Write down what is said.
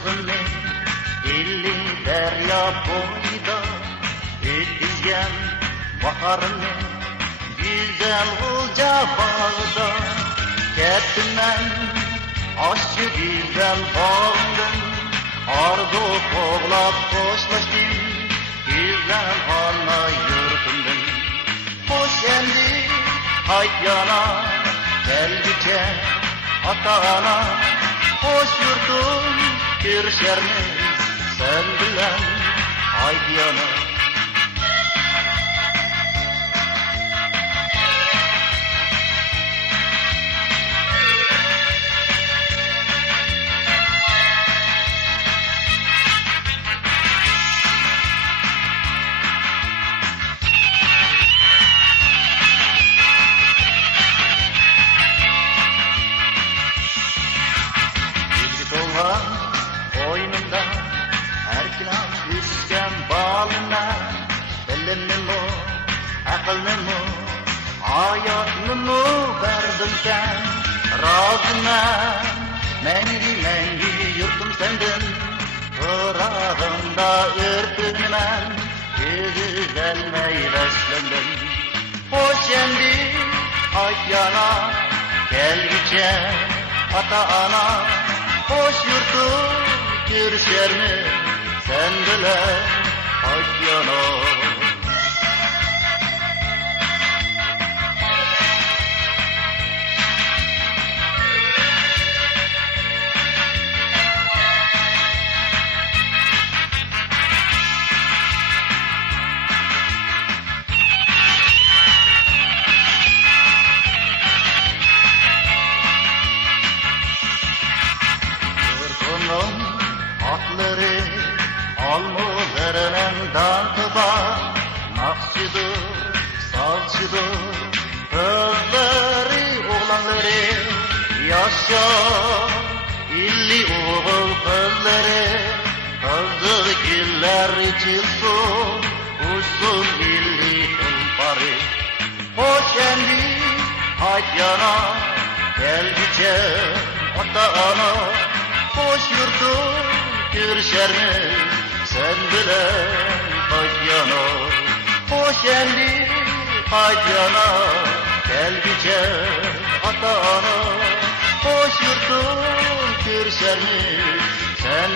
Aşığımı illi derya boyda ötküzgen baharını güzel Gulca bağda kettim ben aşçı güzel bağımdan arzu koğlap koşlaştım güzel ana yurtumdan hoş endi hayt yana gelgiçe ata ana hoş yurdum görüşermiz sen bilen hayt yana. Oyununda erkilan üsken bağlına bilimni mu, akılni mu, hayatni mu verdin sen razına mengi yurtum sendin Kırağında örtünmen güzelmey beslendim hoş endi ayt yana gelgiçe ata ana hoş yurtum görüşermiz sen bilen hayt yana. Atları almalarının dantıba Nakşıdır, salçıdır Kızları, oğlanları Yaşa illi oğul kızları Kızı güller içilsin Uçsun illi tulparı Hoş endi hayt yana Gelgiçe ata ana Hoş yurdum görüşermiz sen bilen hayt yana. Hoş endi hayt yana gelgiçe ata ana. Hoş yurdum görüşermiz sen